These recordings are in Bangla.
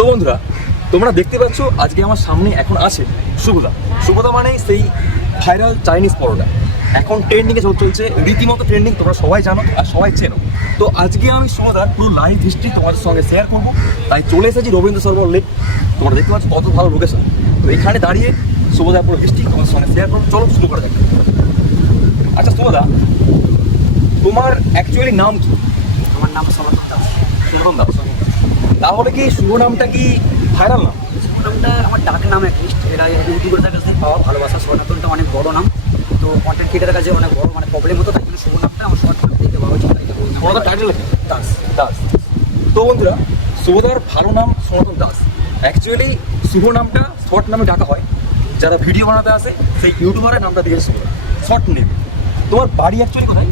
তো বন্ধুরা তোমরা দেখতে পাচ্ছ আজকে আমার সামনে এখন আছে শুভদা শুভদা মানে সেই ভাইরাল চাইনিজ পরোটা। এখন ট্রেন্ডিংয়ে চলছে রীতিমতো ট্রেন্ডিং তোমরা সবাই জানো আর সবাই চেনো। তো আজকে আমি শুভদার পুরো লাইভ হিস্ট্রি তোমাদের সঙ্গে শেয়ার করব। তাই চলে এসেছি রবীন্দ্র সরোবর লেক তোমরা দেখতে পাচ্ছ কত ভালো লোকেশন তো এখানে দাঁড়িয়ে শুভদার পুরো হিস্ট্রি তোমাদের সঙ্গে শেয়ার করব। চলো শুরু করে দেখো আচ্ছা শুভদা তোমার অ্যাকচুয়ালি নাম কি? আমার নাম সনাতন দাস। সেরকম দাও তাহলে কি শুভ নামটা কি ভাইরাল নাম? নামটা আমার ডাক নাম অ্যাটলিস্ট এরা ইউটিউবারদের কাছ থেকে পাওয়া ভালোবাসা। সনাতনটা অনেক বড় নাম। তো কন্টেন্ট ক্রিয়েটারের কাছে অনেক বড় মানে প্রবলেম হতো তাই জন্য শুভ নামটা আমার শর্ট নাম দিতে পাওয়া উচিত নামটা টাইটেল দাস। দাস। তো বন্ধুরা শুভদার ভালো নাম সনাতন দাস। অ্যাকচুয়ালি শুভ নামটা শর্ট নামে ডাকা হয়। যারা ভিডিও বানাতে আসে সেই ইউটিউবারের নামটা দিয়েছে শুভদা শর্ট নেম তোমার বাড়ি অ্যাকচুয়ালি কোথায়?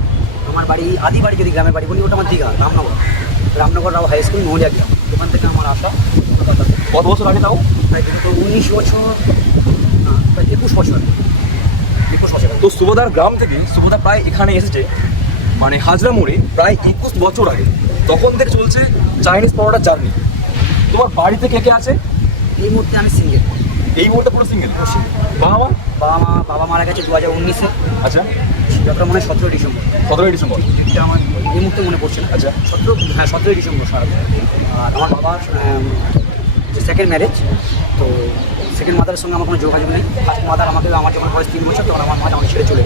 আমার বাড়ি আদি বাড়ি যদি গ্রামের বাড়ি বলি ওটা আমার দীঘা রামনগর। রামনগর রাও হাই স্কুল মহলিয়া গ্রাম ওখান থেকে আমার আসা। কলকাতাতে। কত বছর আগে তাও তো উনিশ বছর একুশ বছর। একুশ বছর। তো শুভদার গ্রাম থেকে শুভদা প্রায় এখানে এসেছে। মানে হাজরা মোড়ে প্রায় একুশ বছর আগে। তখন থেকে চলছে চাইনিজ পরোটার জার্নি। তোমার বাড়িতে কে কে আছে? এই মুহূর্তে আমি সিঙ্গেল এই মুহূর্তে পুরো সিঙ্গেল বাবা মা? বাবা মা বাবা মারা গেছে দু হাজার উনিশে। আচ্ছা। যতটা মনে হয় সতেরো ডিসেম্বর। সতেরোই ডিসেম্বর? এটা আমার এই মুহূর্তে মনে পড়ছে না। আচ্ছা। সতেরো হ্যাঁ সতেরোই ডিসেম্বর সারা আর আমার বাবার যে সেকেন্ড ম্যারেজ তো সেকেন্ড মাদারের সঙ্গে আমার কোনো যোগাযোগ নেই। ফার্স্ট মাদার আমাকে আমার যখন বয়স তিন বছর তখন আমার মা আমাকে ছেড়ে চলে।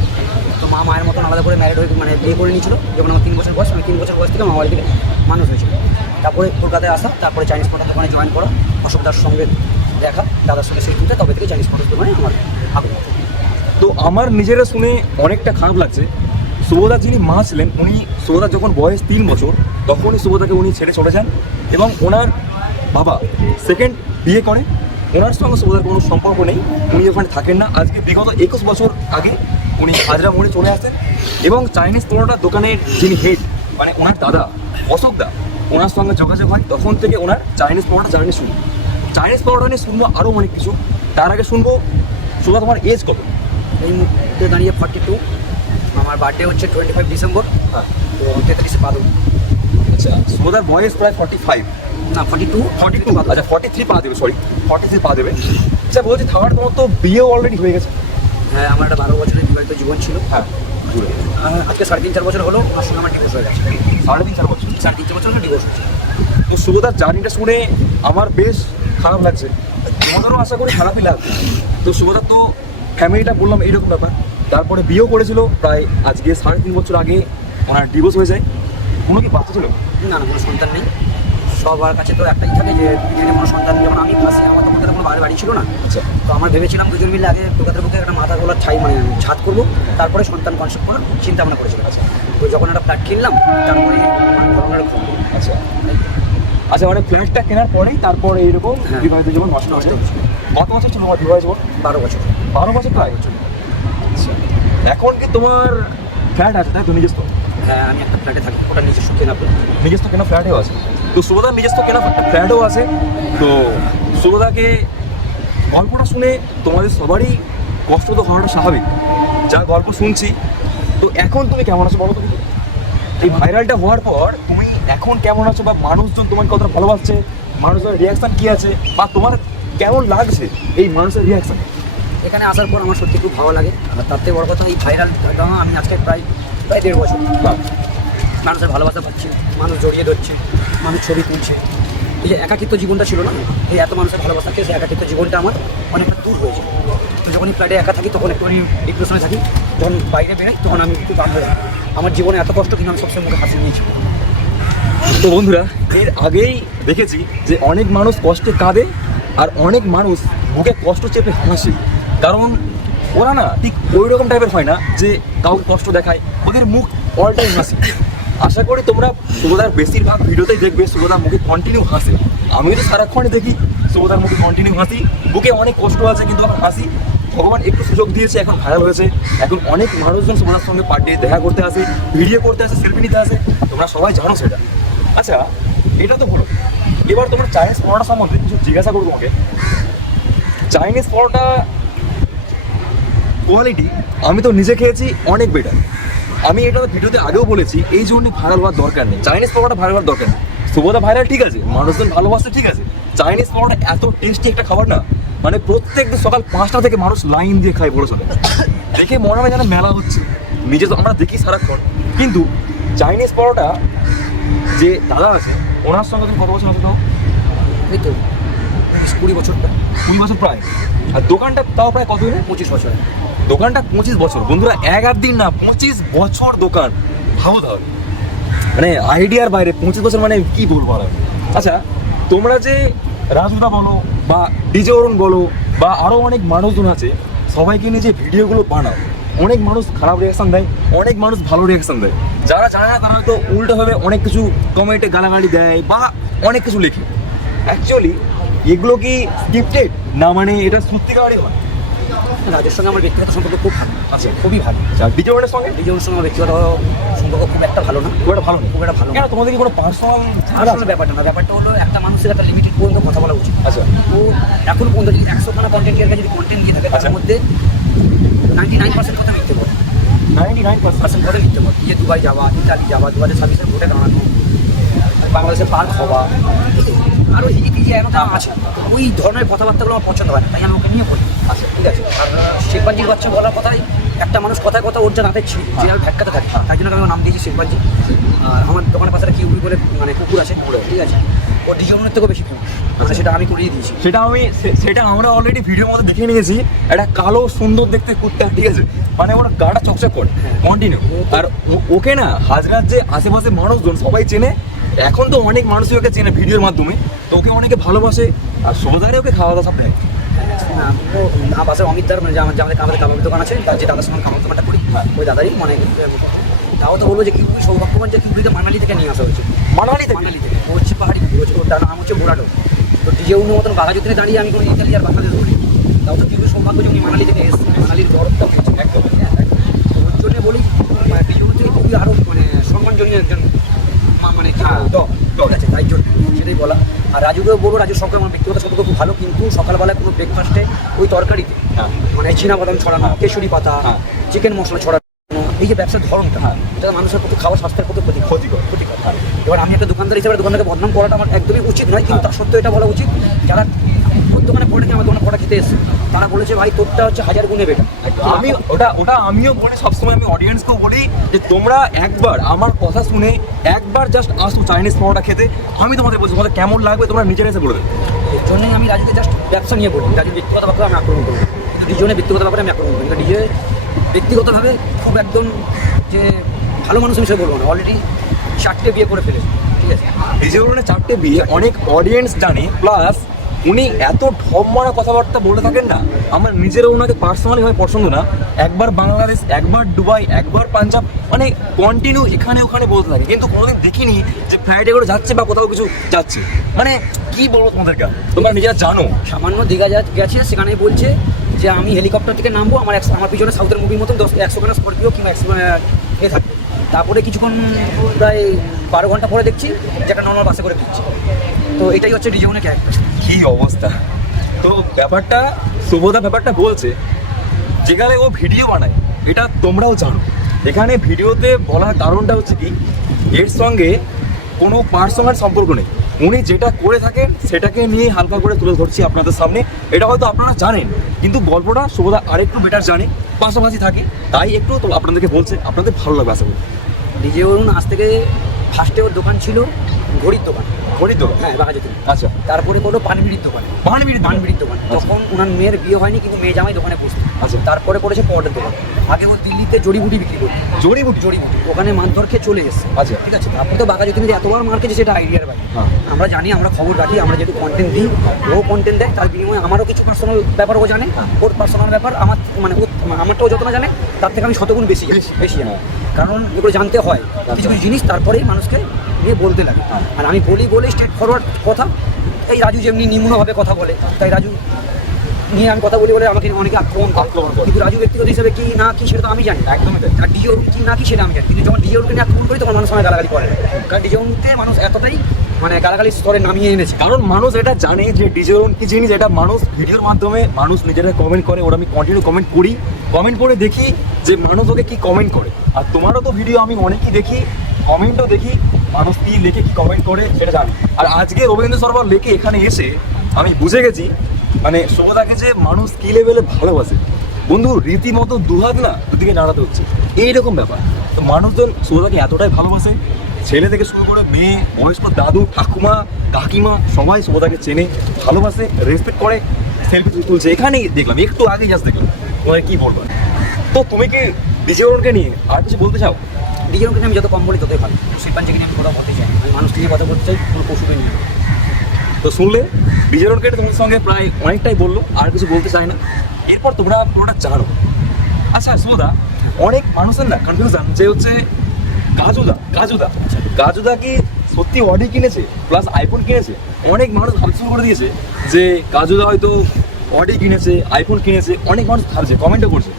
তো মা মায়ের মতন আলাদা করে ম্যারেড হয়ে মানে বিয়ে করে নিয়েছিল। যখন আমার তিন বছর বয়স আমি তিন বছর বয়স থেকে আমার বাড়ি থেকে মানুষ হয়েছিল। তারপরে কলকাতায় আসা তারপরে চাইনিজ পটার দোকানে জয়েন করা অশোকদার সঙ্গে দেখা, দাদার সঙ্গে সেই দুটো তবে থেকে চাইনিজ পটার দোকানে আমার তো আমার নিজেরা শুনে অনেকটা খারাপ লাগছে। শুভদা যিনি মা ছিলেন, উনি শুভদা যখন বয়স তিন বছর, তখনই শুভদাকে উনি ছেড়ে চলে যান এবং ওনার বাবা সেকেন্ড বিয়ে করে। ওনার সঙ্গে শুভদার কোনো সম্পর্ক নেই, উনি ওখানে থাকেন না। আজকে বিগত একুশ বছর আগে উনি হাজরা মোড়ে চলে আসেন এবং চাইনিজ পরোটার দোকানের যিনি হেড মানে ওনার দাদা অশোক দা, ওনার সঙ্গে যোগাযোগ হয়। তখন থেকে ওনার চাইনিজ পরোটা জার্নি শুনি চাইনিজ পরোটা নিয়ে শুনব আরও অনেক কিছু। তার আগে শুনব শুভদা তোমার এজ কত? এই মুহূর্তে দাঁড়িয়ে ফর্টি টু আমার বার্থডে হচ্ছে টোয়েন্টি ফাইভ ডিসেম্বর হ্যাঁ। তো তেতাল্লিশে পাদু আচ্ছা শুভদার বয়স প্রায় ফর্টি ফাইভ না ফর্টি টু ফর্টি টু আচ্ছা ফর্টি থ্রি পা দেবে সরি ফর্টি থ্রি পা দেবে। আচ্ছা বলছি থাকার তোমার তো বিয়ে অলরেডি হয়ে গেছে। হ্যাঁ আমার একটা বারো বছরের বিবাহিত জীবন ছিল। হ্যাঁ আজকে সাড়ে তিন চার বছর হলো ওনার সঙ্গে আমার ডিভোর্স হয়ে গেছে। সাড়ে তিন চার বছর। সাড়ে তিন চার বছর ডিভোর্স হয়েছে। তো শুভদার জার্নিটা শুনে আমার বেশ খারাপ লাগছে। তোমাদেরও আশা করি খারাপই লাগবে তো শুভদার তো ফ্যামিলিটা বললাম এইরকম ব্যাপার। তারপরে বিয়েও করেছিল প্রায় আজকে সাড়ে তিন বছর আগে ওনার ডিভোর্স হয়ে যায়। কোনো কি বাচ্চা ছিল? না না কোনো সন্তান নেই। সবার কাছে তো একটাই থাকে যে এখানে কোনো সন্তান যখন আমি আসি আমার তখন তো কোনো বাড়ি বাড়ি ছিল না। আচ্ছা। তো আমরা ভেবেছিলাম দুজন মিলে আগে কলকাতার বুকে একটা মাথা গোলার ছাই মানে ছাদ করব। তারপরে সন্তান কনসেপ্ট করার চিন্তা ভাবনা করেছিলাম আচ্ছা। তো যখন একটা ফ্ল্যাট কিনলাম তারপরে আচ্ছা। আচ্ছা মানে ফ্ল্যাটটা কেনার পরেই তারপর এইরকম হ্যাঁ। বিবাহিত জীবন নষ্ট হয়েছে কত বছর ছিল তোমার বিবাহ জীবন? বারো বছর। বারো বছর প্রায় আচ্ছা এখন কি তোমার ফ্ল্যাট আছে? তাই তো নিজস্ব? হ্যাঁ আমি একটা ফ্ল্যাটে থাকি। ওটা নিজস্ব কেনা নিজস্ব কেনা ফ্ল্যাটেও আছে। তো সুভদার নিজস্ব কেনা ফ্ল্যাটও আছে। তো সুভদাকে গল্পটা শুনে তোমাদের সবারই কষ্ট তো হওয়াটা স্বাভাবিক। যা গল্প শুনছি। তো এখন তুমি কেমন আছো বলো তো? এই ভাইরালটা হওয়ার পর এখন কেমন আছো বা মানুষজন তোমাকে কতটা ভালোবাসছে? মানুষজনের রিয়াকশন কি আছে? বা তোমার কেমন লাগছে এই মানুষের রিয়াকশন এখানে আসার পর আমার সত্যি খুব ভালো লাগে। আর তার থেকে বড় কথা, এই ভাইরাল আমি আজকে প্রায় প্রায় দেড় বছর মানুষের ভালোবাসা পাচ্ছি, মানুষ জড়িয়ে ধরছে, মানুষ ছবি তুলছে। এই যে একাকিত্ব জীবনটা ছিল না, এই এত মানুষের ভালোবাসা সেই একাকিত্ব জীবনটা আমার অনেকটা দূর হয়েছে তো যখন ফ্ল্যাটে একা থাকি, তখন একটুখানি ডিপ্রেশনে থাকি। যখন বাইরে বেরোই, তখন আমি একটু হয়ে আমার জীবনে এত কষ্ট কিন্তু আমি সবসময় মুখে হাসি নিয়েছি। তো বন্ধুরা, এর আগেই দেখেছি যে অনেক মানুষ কষ্টে কাঁদে আর অনেক মানুষ বুকে কষ্ট চেপে হাসে। কারণ ওরা না ঠিক ওই রকম টাইপের হয় না যে কাউকে কষ্ট দেখায়, ওদের মুখ অল টাইম হাসি। আশা করি তোমরা শুভদার বেশিরভাগ ভিডিওতেই দেখবে শুভদার মুখে কন্টিনিউ হাসে। আমি তো সারাক্ষণই দেখি শুভদার মুখে কন্টিনিউ হাসি। বুকে অনেক কষ্ট আছে কিন্তু এখন হাসি। ভগবান একটু সুযোগ দিয়েছে, এখন ভাইরাল হয়েছে। এখন অনেক মানুষজন শুভদার সঙ্গে পার্টি দেখা করতে আসে ভিডিও করতে আসে সেলফি নিতে আসে। তোমরা সবাই জানো সেটা। আচ্ছা এটা তো হলো এবার তোমার চাইনিজ পরোটা সম্বন্ধে কিছু জিজ্ঞাসা করব তোমাকে। চাইনিজ পরোটা কোয়ালিটি আমি তো নিজে খেয়েছি, অনেক বেটার আমি এটা ভিডিওতে আগেও বলেছি, এই জন্য ভাইরাল হওয়ার দরকার নেই। চাইনিজ পরোটা ভাইরাল হওয়ার দরকার নেই। সুবোধা ভাইরাল ঠিক আছে, মানুষজন ভালোবাসে ঠিক আছে। চাইনিজ পরোটা এত টেস্টি একটা খাবার না মানে প্রত্যেক দিন সকাল পাঁচটা থেকে মানুষ লাইন দিয়ে খায় বড় সকাল দেখে মনে হয় যেন মেলা হচ্ছে। নিজে তো আমরা দেখি সারাক্ষণ। কিন্তু চাইনিজ পরোটা যে দাদা আছে ওনার সঙ্গে তুমি কত বছর আছে তাও? এই তো বিশ কুড়ি বছর কুড়ি বছর প্রায়। আর দোকানটা তাও প্রায় কত দিনে? পঁচিশ বছর। দোকানটা পঁচিশ বছর। বন্ধুরা এক আধ দিন না পঁচিশ বছর দোকান। ভাবো তাহলে। মানে আইডিয়ার বাইরে পঁচিশ বছর মানে কি বলব আর? আচ্ছা তোমরা যে রাজুদা বলো বা ডিজে অরুণ বলো বা আরও অনেক মানুষজন আছে সবাইকে নিয়ে যে ভিডিওগুলো বানাও অনেক মানুষ খারাপ রিয়াকশন দেয় অনেক মানুষ ভালো রিয়াকশন দেয়। যারা জানে না তারা হয়তো উল্টোভাবে অনেক কিছু কমেন্টে গালাগালি দেয় বা অনেক কিছু লেখে। অ্যাকচুয়ালি এগুলো কি স্ক্রিপ্টেড না মানে এটা সত্যিকারই হয়? রাজের সঙ্গে আমার ব্যক্তিগত সম্পর্ক খুব ভালো। আচ্ছা খুবই ভালো। আচ্ছা ডিজে সঙ্গে? ডিজের সঙ্গে আমার ব্যক্তিগত সম্পর্ক খুব একটা ভালো না। খুব একটা ভালো খুব একটা ভালো কেন? তোমাদের কি কোনো পার্সোনাল আসলে ব্যাপারটা না। ব্যাপারটা হলো একটা মানুষের একটা লিমিটেড পর্যন্ত কথা বলা উচিত। আচ্ছা। তো এখন পর্যন্ত যদি একশো খানা কন্টেন্ট ক্রিয়েটার যদি কন্টেন্ট দিয়ে থাকে আচ্ছা। তার মধ্যে নাইনটি নাইন পার্সেন্ট কথা মিথ্যে বলে নাইনটি নাইন পার্সেন্ট পার্সেন্ট কথা মিথ্যে বলে যে দুবাই যাওয়া, ইতালি যাওয়া দু হাজার ছাব্বিশের ভোটে দাঁড়ানো, বাংলাদেশে পার্ক হওয়া আরও হিজি টিজি এমন আছে, ওই ধরনের কথাবার্তাগুলো আমার পছন্দ হয় না, তাই আমি ওকে নিয়ে বলি। আচ্ছা ঠিক আছে। আর শেখবাঞ্জির বাচ্চা বলার কথাই একটা মানুষ কথায় কথা ওর যা রাতে ছিল যে আমি ভ্যাটকাতে থাকি। তাই জন্য আমি নাম দিয়েছি শেখবাঞ্জি আর আমার দোকানের পাশে কিউবি বলে মানে কুকুর আছে ঠিক আছে? ও ডিজনের থেকেও বেশি ফেমাস মানে সেটা আমি করিয়ে দিয়েছি। সেটা আমি সেটা আমরা অলরেডি ভিডিওর মধ্যে দেখে নিয়েছি। একটা কালো সুন্দর দেখতে কুত্তা ঠিক আছে? মানে ওর গাটা চকচক করে। কন্টিনিউ আর ও- ওকে না হাজরার যে আশেপাশে মানুষজন সবাই চেনে এখন তো অনেক মানুষই ওকে চেনে ভিডিওর মাধ্যমে। তো ওকে অনেকে ভালোবাসে আর সোজারে ওকে খাওয়া দাওয়া সব দেয়। পাশে অমিত দার মানে যে আমাদের কামারের দোকান দোকান আছে তার যে দাদার সঙ্গে কামার দোকানটা করি ওই দাদারই মানে তাও তো বলব যে কি সৌভাগ্যবান যে কিউবিকে মানালি থেকে নিয়ে আসা হয়েছে। মানালি থেকে? মানালি থেকে। ও হচ্ছে পাহাড়ি হচ্ছে ওর নাম হচ্ছে বোরাটো। তো ডিজে উনি মতন বাঘাযতীনে দাঁড়িয়ে আমি কোনো ইতালি আর বাংলাদেশ বলি তাও তো কিউবি সৌভাগ্য যে উনি মানালি থেকে এসেছে মানালির গরমটা একদম। হ্যাঁ। তো ওর জন্য বলি মানে ডিজে থেকে খুবই আরও মানে সম্মানজনীয় একজন মানে কি বলব, dog, dog আছে তাই জন্য সেটাই বলা। রাজুকেও বলব রাজুর সঙ্গে আমার ব্যক্তিগত সম্পর্ক খুব ভালো কিন্তু সকালবেলায় কোনো ব্রেকফাস্টে ওই তরকারিতে হ্যাঁ। মানে চিনা বাদাম ছড়ানো কেশরি পাতা হ্যাঁ। চিকেন মশলা ছড়ানো এই যে ব্যবসার ধরনটা হ্যাঁ। এটা মানুষের প্রতি খাওয়া স্বাস্থ্যের প্রতি ক্ষতি ক্ষতিকর। ক্ষতিকর এবার আমি একটা দোকানদার হিসেবে দোকানদারকে বদনাম করাটা আমার একদমই উচিত নয় কিন্তু তার সত্ত্বেও এটা বলা উচিত যারা দোকানে পড়ে আমার দোকানে পড়া খেতে এসেছে। তারা বলেছে ভাই তোরটা হচ্ছে হাজার গুণে বেটা আমি ওটা ওটা আমিও বলি সবসময় আমি অডিয়েন্সকেও বলি যে তোমরা একবার আমার কথা শুনে একবার জাস্ট আসো চাইনিজ পরোটা খেতে। আমি তোমাদের বলছি তোমাদের কেমন লাগবে তোমরা নিজের এসে বলে দেবে। এর জন্যই আমি রাজুকে জাস্ট ব্যবসা নিয়ে বলি। রাজুর ব্যক্তিগত ব্যাপারে আমি আক্রমণ করব কিন্তু ডিজনের ব্যক্তিগত ব্যাপারে আমি আক্রমণ করি ডিজে ব্যক্তিগতভাবে খুব একদম যে ভালো মানুষ হিসেবে বলব না। অলরেডি চারটে বিয়ে করে ফেলেছে। ঠিক আছে? রিজর্ভনে চারটে বিয়ে অনেক অডিয়েন্স জানে প্লাস উনি এত ঢপ মারা কথাবার্তা বলে থাকেন না। আমার নিজেরও ওনাকে পার্সোনালি হয় পছন্দ না। একবার বাংলাদেশ, একবার দুবাই, একবার পাঞ্জাব মানে কন্টিনিউ এখানে ওখানে বলতে থাকে। কিন্তু কোনোদিন দেখিনি যে ফ্লাইটে করে যাচ্ছে বা কোথাও কিছু যাচ্ছে। মানে কি বলব তোমাদেরকে? তোমরা নিজেরা জানো। সামান্য দীঘা গেছে সেখানে বলছে যে আমি হেলিকপ্টার থেকে নামবো, আমার আমার পিছনে সাউথের মুভির মতন দশ একশো খানা স্করপিও কিংবা একশো এ থাকবে। তারপরে কিছুক্ষণ প্রায় বারো ঘণ্টা পরে দেখছি যে একটা নর্মাল বাসে করে ফিরছি তো এটাই হচ্ছে ডিজনের ক্যারেক্টার কি অবস্থা? তো ব্যাপারটা শুভদা ব্যাপারটা বলছে যেখানে ও ভিডিও বানায় এটা তোমরাও জানো। এখানে ভিডিওতে বলার কারণটা হচ্ছে কি এর সঙ্গে কোনো পার্সোনাল সম্পর্ক নেই। উনি যেটা করে থাকেন সেটাকে নিয়ে হালকা করে তুলে ধরছি আপনাদের সামনে। এটা হয়তো আপনারা জানেন কিন্তু গল্পটা শুভদা আরেকটু বেটার জানে। পাশাপাশি থাকে তাই একটু তো আপনাদেরকে বলছে আপনাদের ভালো লাগবে আশা করি। ডিজে অরুণ আজ থেকে ফার্স্টে ওর দোকান ছিল ঘড়ির দোকান। ঘড়ি তো? হ্যাঁ বাঘাযতীন আচ্ছা। তারপরে করল পানবিড়ির দোকান। পানবিড়ি পানবিড়ির দোকান। তখন ওনার মেয়ের বিয়ে হয়নি কিন্তু মেয়ে জামাই দোকানে বসতো। আচ্ছা। তারপরে করেছে পটের দোকান। আগে ও দিল্লিতে জড়িবুটি বিক্রি করতো। জড়িবুটি? জড়িবুটি। ওখানে মারধর খেয়ে চলে এসছে। আচ্ছা। ঠিক আছে? আপনি তো বাঘা যদি এতবার মার খেয়েছে সেটা আইডিয়ার বাইরে হ্যাঁ। আমরা জানি আমরা খবর রাখি আমরা যেহেতু কন্টেন্ট দিই ও কন্টেন্ট দেয় তার বিনিময়ে আমারও কিছু পার্সোনাল ব্যাপার ও জানে। হ্যাঁ। ওর পার্সোনাল ব্যাপার আমার মানে ও আমারটাও যত না জানে তার থেকে আমি শতগুণ বেশি বেশি। বেশি জানি কারণ এগুলো জানতে হয়। কিছু কিছু জিনিস তারপরেই মানুষকে নিয়ে বলতে লাগে। আর আমি বলি বলি স্ট্রেট ফরওয়ার্ড কথা এই রাজু যেমনি নিম্নভাবে কথা বলে, তাই রাজু নিয়ে আমি কথা বলি বলে আমাকে অনেকে আক্রমণ করে। আক্রমণ করে। কিন্তু রাজু ব্যক্তিগত হিসেবে কি না কি সেটা তো আমি জানি একদমই। আর ডিজে কি না কি সেটা আমি জানি কিন্তু যখন ডিজে নিয়ে আক্রমণ করি তখন মানুষ আমায় গালাগালি করে। কারণ ডিজে মানুষ এতটাই মানে গালাগালি স্তরে নামিয়ে এনেছে কারণ মানুষ এটা জানে যে ডিজেরন কি জিনিস এটা মানুষ ভিডিওর মাধ্যমে মানুষ নিজেরা কমেন্ট করে ওরা আমি কন্টিনিউ কমেন্ট করি কমেন্ট করে দেখি যে মানুষ ওকে কি কমেন্ট করে আর তোমারও তো ভিডিও আমি অনেকই দেখি কমেন্টও দেখি মানুষ কি লিখে কি কমেন্ট করে সেটা জানি আর আজকে রবীন্দ্র সরবার লেখে এখানে এসে আমি বুঝে গেছি মানে শোভদাকে যে মানুষ কি লেভেলে ভালোবাসে? বন্ধু, রীতিমতো দুহাত না দুদিকে নাড়াতে হচ্ছে। এইরকম ব্যাপার। তো মানুষজন শোভদাকে এতটাই ভালোবাসে, ছেলে থেকে শুরু করে মেয়ে, বয়স্ক, দাদু, ঠাকুমা, কাকিমা, সবাই শোভদাকে চেনে, ভালোবাসে রেসপেক্ট করে সেলফি তুলছে। এখানেই দেখলাম, একটু আগেই জাস্ট দেখলাম। তোমার কি বলব? তো তুমি কি বিজয়রণকে নিয়ে আর কিছু বলতে চাও? ডিজেকে আমি যত কম বলি, ততই ভালো। শিল্পাঞ্জিকে নিয়ে আমি কথা বলতে চাই আমি মানুষকে নিয়ে কথা বলতে চাই, কোনো পশুকে নিয়ে। তো শুনলে বিজয়রণকে তোমার সঙ্গে প্রায় অনেকটাই বলল, আর কিছু বলতে চাই না। এরপর তোমরা পুরোটা জানো। আচ্ছা সুদা অনেক মানুষের না কনফিউশন যে হচ্ছে কাজুদা কাজুদা কাজুদা কি সত্যি অডি কিনেছে প্লাস আইফোন কিনেছে? অনেক মানুষ ভাবতে করে দিয়েছে যে কাজুদা হয়তো অডি কিনেছে আইফোন কিনেছে, অনেক মানুষ ভাবছে কমেন্টও করছে।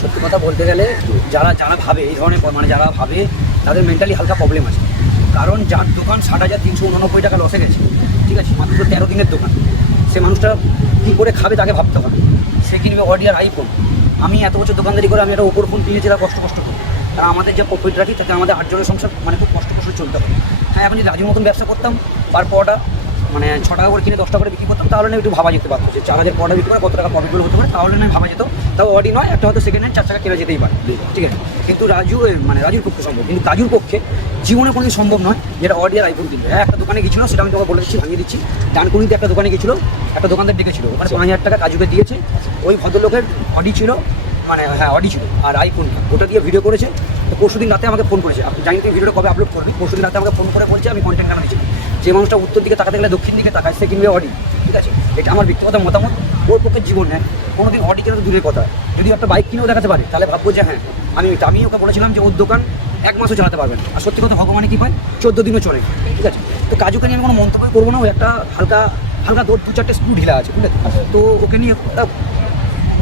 সত্যি কথা বলতে গেলে যারা যারা ভাবে, এই ধরনের মানে যারা ভাবে, তাদের মেন্টালি হালকা প্রবলেম আছে। কারণ যার দোকান ষাট হাজার তিনশো উননব্বই টাকা লসে গেছে, ঠিক আছে? মাত্র তেরো দিনের দোকান। সে মানুষটা কী করে খাবে তাকে ভাবতে হবে। সে কিনবে অডি আর আইফোন আমি এত বছর দোকানদারি করে আমি একটা ওপর ফোন কিনেছি, তারা কষ্ট কষ্ট করি। আর আমাদের যে প্রফিট রাখি, তাতে আমাদের আটজনের সংসার মানে খুব কষ্ট কষ্ট চলতে হবে। হ্যাঁ এখন যদি রাজুর মতন ব্যবসা করতাম পার পটা মানে ছ টাকা করে কিনে দশ টাকা করে বিক্রি করতাম, তাহলে না একটু ভাবা যেতে পারতো যে চার হাজার বিক্রি করে কত টাকা প্রফিটেবল হতে পারে, তাহলে না ভাবা যেত। তাও অডি নয়, একটা হয়তো সেকেন্ড হ্যান্ড চার টাকা কেনা যেতেই পারে। ঠিক আছে? কিন্তু রাজু মানে রাজুর পক্ষে সম্ভব। কিন্তু কাজুর পক্ষে জীবনে কোনো সম্ভব নয় যেটা অডি আর আইফোন কিনবে। হ্যাঁ একটা দোকানে গেছিল, সেটা আমি তোমাকে বলে দিচ্ছি, ভাঙিয়ে দিচ্ছি। ডানকুনিতে একটা দোকানে গেছিল, একটা দোকানদার ডেকেছিল। ওখানে পাঁচ হাজার টাকা কাজুকে দিয়েছে। ওই ভদ্রলোকের অডি ছিল মানে হ্যাঁ অডি ছিল, আর আইফোন ওটা দিয়ে ভিডিও করেছে। তো পরশু দিন রাতে আমাকে ফোন করেছে। আপনি জানি তুই ভিডিওটা কবে আপলোড করবি। পরশু দিন রাতে আমাকে ফোন করে বলছে, আমি কন্ট্যাক্ট কেন দিচ্ছি যে মানুষটা উত্তর দিকে তাকাতে গেলে দক্ষিণ দিকে তাকায় সে কিনবে অডি ঠিক আছে? এটা আমার ব্যক্তিগত মতামত। ওর পক্ষে জীবন নেয়। কোনোদিন অডি কেনা তো দূরের কথা। যদি একটা বাইক কিনেও দেখাতে পারে, তাহলে ভাববো যে হ্যাঁ আমি আমি ওকে বলেছিলাম যে ওর দোকান এক মাসও চালাতে পারবেন আর সত্যি কথা, ভগবানে কি পায় চোদ্দ দিনও চলে। ঠিক আছে? তো কাজুকে নিয়ে আমি কোনো মন্তব্য করব না। ও একটা হালকা হালকা দু চারটে স্ক্রু ঢিলা আছে, বুঝলে? তো? তো ওকে নিয়ে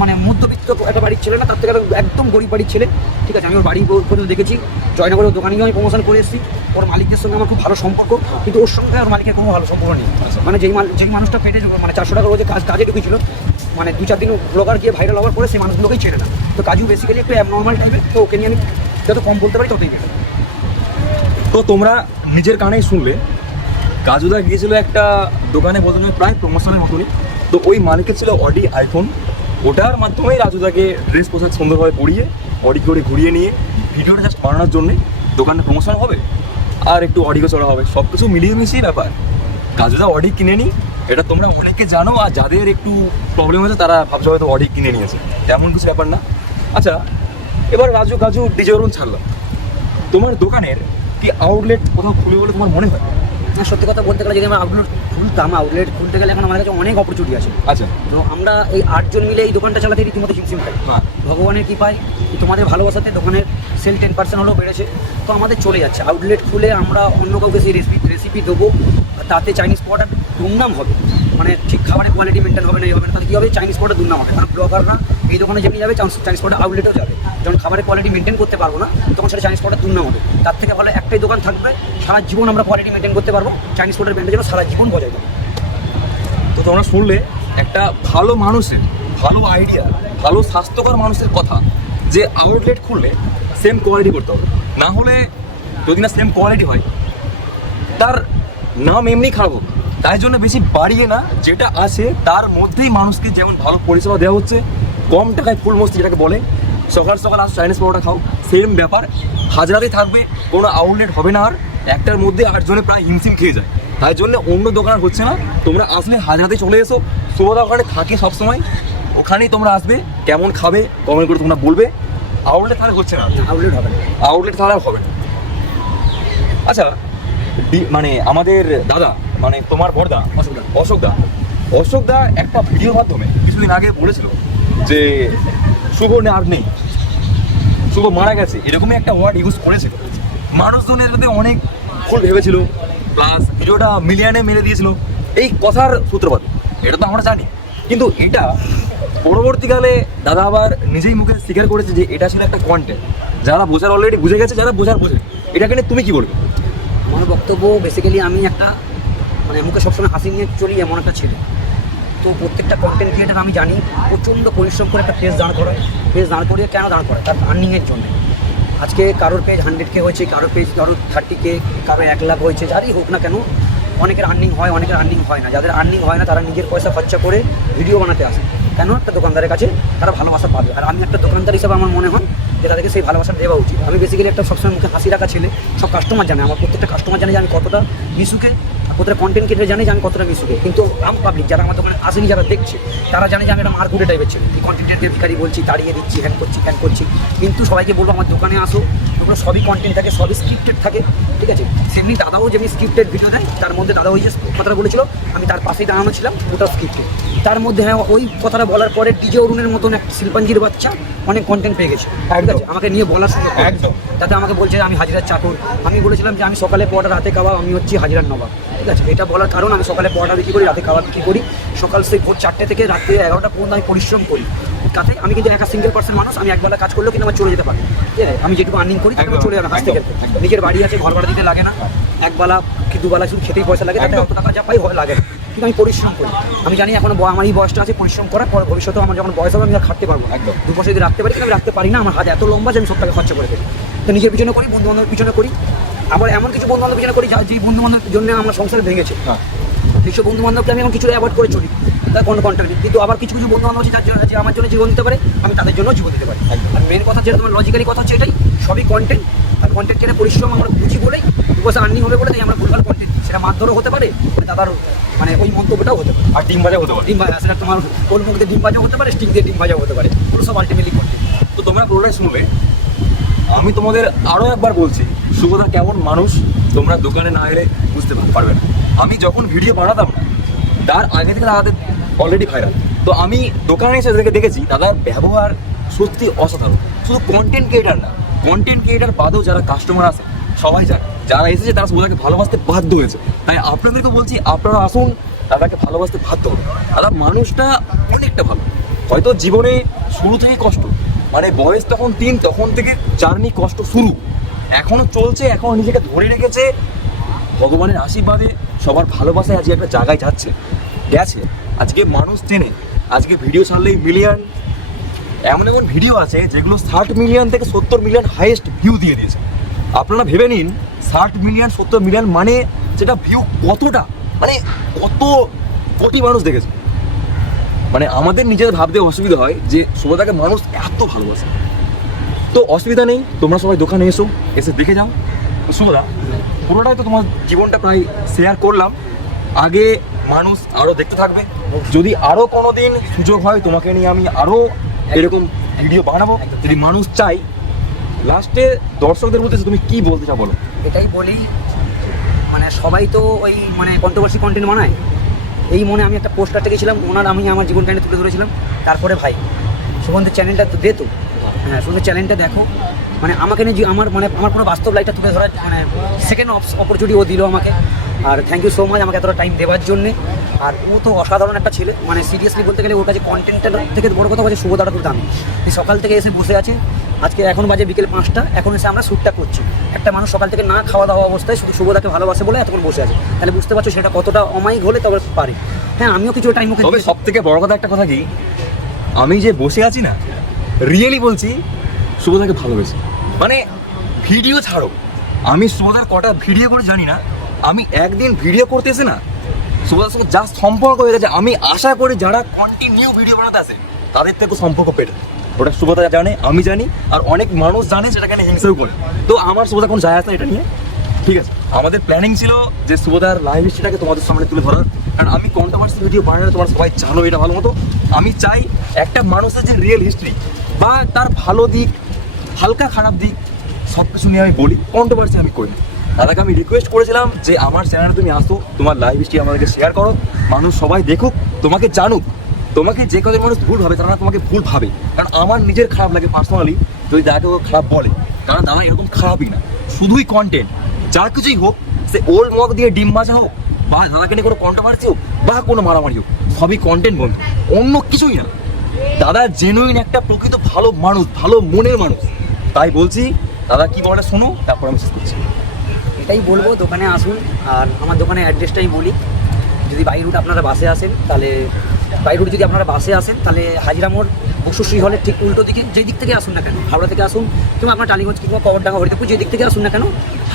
মানে মধ্যবিত্ত একটা বাড়ির ছেলে না তার থেকে একদম গরিব বাড়ির ছেলে। ঠিক আছে আমি ওর বাড়ি পর্যন্ত দেখেছি। জয়নগরের দোকানে গিয়ে আমি প্রমোশন করে এসেছি। ওর মালিকদের সঙ্গে আমার খুব ভালো সম্পর্ক কিন্তু ওর সঙ্গে ওর মালিকের কোনো ভালো সম্পর্ক নেই। মানে যেই মাল যেই মানুষটা পেটে মানে চারশো টাকা রোজে কাজ কাজে ঢুকেছিল মানে দু চার দিন ব্লগার গিয়ে ভাইরাল হওয়ার পরে সেই মানুষগুলোকেই ছেড়ে না। তো কাজু বেসিক্যালি একটু অ্যাবনর্মাল টাইপের তো ওকে নিয়ে আমি যত কম বলতে পারি ততই বেটার তো তোমরা নিজের কানেই শুনলে কাজুদা গিয়েছিল একটা দোকানে বোঝানো প্রায় প্রমোশনের মতনই। তো ওই মালিকের ছিল অডি আইফোন ওটার মাধ্যমেই রাজুদাকে ড্রেস পোশাক সুন্দরভাবে পরিয়ে অডি করে ঘুরিয়ে নিয়ে ভিডিওটা জাস্ট বানানোর জন্যে দোকানে প্রমোশন হবে। আর একটু অডিও চড়া হবে। সব কিছু মিলিয়ে মিশিয়ে ব্যাপার। কাজুদা অডি কিনে নি। এটা তোমরা অনেকে জানো, আর যাদের একটু প্রবলেম হয়েছে, তারা ভাবছে হয়তো অডি কিনে নিয়েছে। তেমন কিছু ব্যাপার না। আচ্ছা এবার রাজু কাজু ডিজেরুন ছাড়লাম তোমার দোকানের কি আউটলেট কোথাও খুলে বলে তোমার মনে হয়? সত্যি কথা বলতে গেলে যদি আমরা আউটলেট খুলতাম আউটলেট খুলতে গেলে এখন আমার কাছে অনেক অপরচুনিটি আছে। আচ্ছা। তো আমরা এই আটজন মিলে এই দোকানটা চালাতে রীতিমতো হিমশিম খাই। ভগবানের কৃপায় তোমাদের ভালোবাসাতে দোকানের সেল টেন পার্সেন্ট হলেও বেড়েছে। তো আমাদের চলে যাচ্ছে। আউটলেট খুলে আমরা অন্য কাউকে সেই রেসিপি রেসিপি দেবো। তাতে চাইনিজ পাওয়াটা দুর্নাম হবে। মানে ঠিক খাবারের কোয়ালিটি মেনটেন হবে না এই হবে না। তাহলে কী হবে? চাইনিজ পাওয়াটা দুর্নাম হবে। কারণ ব্লগাররা এই দোকানে যেমনি যাবে চাইনিজ পাওয়াটা আউটলেটেও যাবে। যখন খাবারের কোয়ালিটি মেনটেন করতে পারব না, তখন সেটা চাইনিজ পাওয়াটা দুর্নাম হবে। তার থেকে ভালো একটাই দোকান থাকবে, সারা জীবন আমরা কোয়ালিটি মেনটেন করতে পারব চাইনিজ পাউডার মেনটেন সারা জীবন বজায় থাকবে। তো তোমরা শুনলে, একটা ভালো মানুষের, ভালো আইডিয়া ভালো স্বাস্থ্যকর মানুষের কথা, যে আউটলেট খুললে সেম কোয়ালিটি করতে হবে। না হলে যদি না সেম কোয়ালিটি হয়, তার নাম এমনি খারাপ তাই জন্য বেশি বাড়িয়ে না, যেটা আছে, তার মধ্যেই মানুষকে যেমন ভালো পরিষেবা দেওয়া হচ্ছে কম টাকায় ফুল মস্তি যেটাকে বলে সকাল সকাল আসো চাইনিজ পরোটা খাও সেম ব্যাপার। হাজারাতেই থাকবে কোনো আউটলেট হবে না আর একটার মধ্যে আটজনে প্রায় হিমশিম খেয়ে যায়। তাই জন্য অন্য দোকান আর হচ্ছে না। তোমরা আসলে হাজারাতে চলে এসো সুভদা ওখানে থাকে সবসময়। ওখানেই তোমরা আসবে কেমন খাবে কমেন্ট করে তোমরা বলবে। আউটলেট তাহলে হচ্ছে না। আউটলেট হবে না। আউটলেট তাহলে হবে না। আচ্ছা মানে আমাদের দাদা মানে তোমার বড়দা। অশোক দা। অশোক দা। একটা ভিডিওর মাধ্যমে কিছুদিন আগে বলেছিল যে নে আর নেই। শুভ মারা গেছে, এরকমই একটা ওয়ার্ড ইউজ করেছিল মানুষজনের মধ্যে অনেক ভুল ভেবেছিল প্লাস ভিডিওটা মিলিয়নে মেরে দিয়েছিল। এই কথার সূত্রপাত, এটা তো আমরা জানি। কিন্তু এটা পরবর্তীকালে দাদা আবার নিজেই মুখে স্বীকার করেছে যে এটা ছিল একটা কন্টেন্ট যারা বোঝার অলরেডি বুঝে গেছে, যারা বোঝার বোঝে। এটাকে নিয়ে তুমি কি বলবে? আমার বক্তব্য বেসিক্যালি আমি একটা মানে মুখে সবসময় হাসি নিয়ে চলি এমন একটা ছেলে। তো প্রত্যেকটা কন্টেন্ট ক্রিয়েটার আমি জানি, প্রচণ্ড পরিশ্রম করে একটা পেজ দাঁড় করায়। পেজ দাঁড় করিয়ে কেন দাঁড় করে তার আর্নিংয়ের জন্য। আজকে কারোর পেজ হান্ড্রেড কে হয়েছে, কারোর পেজ কারোর থার্টি কে কারও এক লাখ হয়েছে, যারই হোক না কেন, অনেকের আর্নিং হয়, অনেকের আর্নিং হয় না। যাদের আর্নিং হয় না, তারা নিজের পয়সা খরচা করে ভিডিও বানাতে আসে। কেন? একটা দোকানদারের কাছে তারা ভালোবাসা পাবে। আর আমি একটা দোকানদার হিসাবে আমার মনে হয় যে তাদেরকে সেই ভালোবাসা দেওয়া উচিত। আমি বেসিক্যালি একটা সবসময় মুখে হাসি রাখা ছেলে, সব কাস্টমার জানে। আমার প্রত্যেকটা কাস্টমার জানে যে আমি কতটা মিশুকে কতটা কন্টেন্ট ক্রিয়েটার জানে যে আমি কতটা মিশুকে কিন্তু আম পাবলিক যারা আমার দোকানে আসেনি যারা দেখছে তারা জানে যে আমি একটা মারকুটে টাইপের ছেলে। এই কন্টেন্টের ভিখারি বলছি তাড়িয়ে দিচ্ছি হ্যান করছি হ্যান করছি। কিন্তু সবাইকে বলব আমার দোকানে আসো। ওগুলো সবই কন্টেন্ট থাকে সবই স্ক্রিপ্টেড থাকে ঠিক আছে? সেমনি দাদাও যেমনি স্ক্রিপ্টেড ভিডিও দেয় তার মধ্যে দাদা ওই যে কথাটা বলেছিল আমি তার পাশেই দাঁড়ানো ছিলাম ওটা স্ক্রিপ্টেড তার মধ্যে হ্যাঁ ওই কথাটা বলার পরে ডিজে অরুণের মতন এক শিল্পাঞ্জির বাচ্চা অনেক কন্টেন্ট পেয়ে গেছে। ঠিক আছে? আমাকে নিয়ে বলার সুযোগ একদম। তাতে আমাকে বলছে যে আমি হাজিরার চাকর। আমি বলেছিলাম যে আমি সকালে পড়া রাতে খাওয়া আমি হচ্ছি হাজিরার নবাব। ঠিক আছে এটা বলার কারণ আমি সকালে পড়া বিক্রি করি রাতে খাওয়া বিক্রি করি। সকাল সেই ভোর চারটে থেকে রাত্রে এগারোটা পর্যন্ত আমি পরিশ্রম করি। তাতে আমি কিন্তু একা সিঙ্গেল পার্সন মানুষ আমি একবেলা কাজ করলেও কিন্তু আমার চলে যেতে পারি। ঠিক আছে আমি যেটুকু আর্নিং করি আমার চলে যাবে। হাস থেকে নিজের বাড়ি আছে ঘর ভাড়া দিতে লাগে না। একবেলা কি দুবেলা শুধু খেতেই পয়সা লাগে তাতে অত টাকা যা পাই লাগে না। কিন্তু আমি পরিশ্রম করি। আমি জানি এখন আমার এই বয়সটা আছে পরিশ্রম করার পর ভবিষ্যতে আমার যখন বয়স হবে আমি আর খাটতে পারব। একদম। দু বছর যদি রাখতে পারি কিন্তু আমি রাখতে পারি না আমার হাত এত লম্বা যে আমি সব টাকা খরচা করে দেবো তো নিজের পিছনে করি বন্ধু বান্ধবের পিছনে করি। আবার এমন কিছু বন্ধু বান্ধব করি যা- বন্ধু বান্ধবের জন্য আমার সংসার ভেঙেছে। হ্যাঁ। কিছু বন্ধু বান্ধবকে আমি এখন কিছু অ্যাভয়েড করে চলি তার কোনো কন্ট্যাক্ট নেই। কিন্তু আবার কিছু কিছু বন্ধু বান্ধব আছে যার জন্য- যে আমার জন্য জীবন দিতে পারে আমি তাদের জন্য জীবন দিতে পারি। আর মেন কথা যেটা তোমার লজিক্যালি কথা হচ্ছে এটাই সবই কন্টেন্ট আর কন্টেন্ট কেনে পরিশ্রম আমরা বুঝি বলেই দু পয়সা আর্নিং হবে বলে তাই আমরা ভুলভাল কন্টেন্ট সেটা মারধরও হতে পারে মানে দাদার মানে ওই মন্তব্যটাও হতে পারে। আর ডিম ভাজা হতে পারে। ডিম ভাজা সেটা তোমার কোন মুখ দিয়ে ডিম ভাজা হতে পারে স্টিক দিয়ে ডিম ভাজা হতে পারে পুরো সব আলটিমেটলি কন্টেন্ট তো তোমরা পুরোটাই শুনবে আমি তোমাদের আরও একবার বলছি শুভদা কেমন মানুষ, তোমরা দোকানে না এলে বুঝতে পারবে না। আমি যখন ভিডিও বানাতাম না, তার আগে থেকে দাদাদের অলরেডি ভাইরাল তো আমি দোকানে এসে দেখে দেখেছি দাদার ব্যবহার সত্যি অসাধারণ। শুধু কন্টেন্ট ক্রিয়েটার না কন্টেন্ট ক্রিয়েটার বাদেও যারা কাস্টমার আছে, সবাই জানে। যারা এসেছে, তারা শুভদাকে ভালোবাসতে বাধ্য হয়েছে। তাই আপনাদেরকে বলছি, আপনারা আসুন দাদাকে ভালোবাসতে বাধ্য হবে দাদা মানুষটা অনেকটা ভালো। হয়তো জীবনে শুরু থেকে কষ্ট মানে বয়স তখন তিন, তখন থেকে জার্নি কষ্ট শুরু। এখনও চলছে, এখনও নিজেকে ধরে রেখেছে। ভগবানের আশীর্বাদে সবার ভালোবাসায় আজকে একটা জায়গায় যাচ্ছে। গেছে। আজকে মানুষ চেনে। আজকে ভিডিও ছাড়লেই মিলিয়ন এমন এমন ভিডিও আছে যেগুলো ষাট মিলিয়ন থেকে সত্তর মিলিয়ন হাইয়েস্ট ভিউ দিয়ে দিয়েছে। আপনারা ভেবে নিন, ষাট মিলিয়ন সত্তর মিলিয়ন মানে সেটা ভিউ কতটা? মানে কত কোটি মানুষ দেখেছে। মানে আমাদের নিজেদের ভাবতে অসুবিধা হয় যে শুভদাকে মানুষ এত ভালোবাসে। তো অসুবিধা নেই, তোমরা সবাই দোকানে এসো, এসে দেখে যাও। শুভদা, পুরোটাই তো তোমার জীবনটা প্রায় শেয়ার করলাম। আগে মানুষ আরও দেখতে থাকবে। যদি আরও কোনো দিন সুযোগ হয়, তোমাকে নিয়ে আমি আরও এরকম ভিডিও বানাবো। যদি মানুষ চাই লাস্টে দর্শকদের মধ্যে তুমি কি বলতে চাও বলো? এটাই বলি মানে সবাই তো ওই মানে কন্ট্রোভার্সি কন্টেন্ট বানায়। এই মনে আমি একটা পোস্টার গেছিলাম, ওনার আমি আমার জীবন কাহিনী তুলে ধরেছিলাম। তারপরে ভাই, সুগন্ধের চ্যানেলটা তো দে তো। হ্যাঁ সুগন্ধের চ্যানেলটা দেখো। মানে আমাকে নিয়ে আমার মানে আমার কোনো বাস্তব লাইফটা তুলে ধরার মানে সেকেন্ড অপরচুনিটি ও দিল আমাকে। আর থ্যাংক ইউ সো মাচ আমাকে এতটা টাইম দেওয়ার জন্যে। আর ও তো অসাধারণ একটা ছেলে। মানে সিরিয়াসলি বলতে গেলে ওর কাছে কন্টেন্টের থেকে বড় কথা হচ্ছে শুভদাটা খুব দামি। সকাল থেকে এসে বসে আছে আজকে এখন বাজে বিকেল পাঁচটা এখন এসে আমরা শ্যুটটা করছি। একটা মানুষ সকাল থেকে না খাওয়া দাওয়া অবস্থায় শুধু শুভদাকে ভালোবাসে বলে এতক্ষণ বসে আছে। তাহলে বুঝতে পারছ সেটা কতটা অমায়িক হলে তবে পারে। হ্যাঁ আমিও কিছু টাইম ওকে তবে সব থেকে বড় কথা একটা কথা কি? আমি যে বসে আছি না রিয়েলি বলছি শুভদাকে ভালোবেসে। মানে ভিডিও ছাড়ো। আমি শুভদার কটা ভিডিও করে জানি না আমি একদিন ভিডিও করতে এসে না শুভদার সঙ্গে যা সম্পর্ক হয়ে গেছে। আমি আশা করি যারা কন্টিনিউ ভিডিও বানাতে আসে তাদের থেকে সম্পর্ক পেটে ওটা শুভদা জানে, আমি জানি, আর অনেক মানুষ জানে সেটাকে হিংসেও করে। তো আমার শুভদা কোনো যায় আসে এটা নিয়ে। ঠিক আছে? আমাদের প্ল্যানিং ছিল যে শুভদার লাইভ হিস্ট্রিটাকে তোমাদের সামনে তুলে ধরার। কারণ আমি কন্ট্রোভার্সি ভিডিও বানালে তোমার সবাই জানো এটা ভালো মতো। আমি চাই একটা মানুষের যে রিয়েল হিস্ট্রি বা তার ভালো দিক, হালকা খারাপ দিক সব কিছু নিয়ে আমি বলি। কন্ট্রোভার্সি আমি করি না। দাদাকে আমি রিকোয়েস্ট করেছিলাম যে আমার চ্যানেলে তুমি আসো, তোমার লাইভ হিস্ট্রি আমাদেরকে শেয়ার করো, মানুষ সবাই দেখুক, তোমাকে জানুক। তোমাকে যে কজন মানুষ ভুল ভাবে, তারা তোমাকে ভুল ভাবে। কারণ আমার নিজের খারাপ লাগে পার্সোনালি যদি দাদাকে খারাপ বলে। কারণ দাদা এরকম খারাপই না। শুধুই কন্টেন্ট যা কিছুই হোক, সে ওল্ড মগ দিয়ে ডিম ভাজা হোক, বা দাদাকে নিয়ে কোনো কন্ট্রোভার্সি হোক, বা কোনো মারামারি হোক, সবই কন্টেন্ট বন্ধু। অন্য কিছুই না। দাদা জেনুইন একটা প্রকৃত ভালো মানুষ, ভালো মনের মানুষ। তাই বলছি, দাদা কি বলে শোনো, তারপর আমি শেষ করছি। এটাই বলব, দোকানে আসুন। আর আমার দোকানের অ্যাড্রেসটাই বলি। যদি বাই রুট আপনারা বাসে আসেন, তাহলে বাই রুট যদি আপনারা বাসে আসেন, তাহলে হাজিরা মোড় বসুশ্রী হলের ঠিক উল্টো দিকে, যে দিক থেকে আসুন না কেন, হাওড়া থেকে আসুন, কিংবা আপনার টালিগঞ্জ কিংবা কবরডাঙ্গা, হরিদেপুর, যে দিক থেকে আসুন না কেন,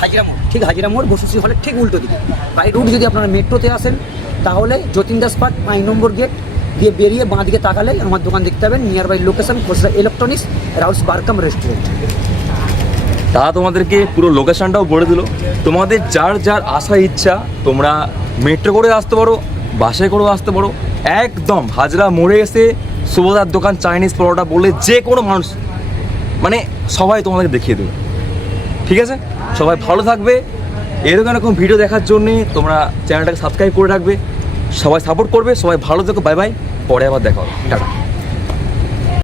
হাজিরা মোড়, ঠিক হাজিরা মোড় বসুশ্রী হলের ঠিক উল্টো দিকে। বাই রুট যদি আপনারা মেট্রোতে আসেন, তাহলে যতীন দাস পার্ক, পাঁচ নম্বর গেট দিয়ে বেরিয়ে বাঁ দিকে তাকালে আমার দোকান দেখতে পাবেন নিয়ার বাই লোকেশন, খোসরা ইলেকট্রনিক্স রাউস বারকাম রেস্টুরেন্ট। দাদা তোমাদেরকে পুরো লোকেশনটাও বলে দিল। তোমাদের যার যার আসার ইচ্ছা, তোমরা মেট্রো করে আসতে পারো, বাসে করেও আসতে পারো। একদম হাজরা মোড়ে এসে সুভদার দোকান চাইনিজ পরোটা বলে যে কোনো মানুষ মানে সবাই তোমাদের দেখিয়ে দেবে। ঠিক আছে? সবাই ভালো থাকবে। এরকম এরকম ভিডিও দেখার জন্যে তোমরা চ্যানেলটাকে সাবস্ক্রাইব করে রাখবে। সবাই সাপোর্ট করবে, সবাই ভালো থেকো বাই বাই পরে আবার দেখা হবে। টাটা।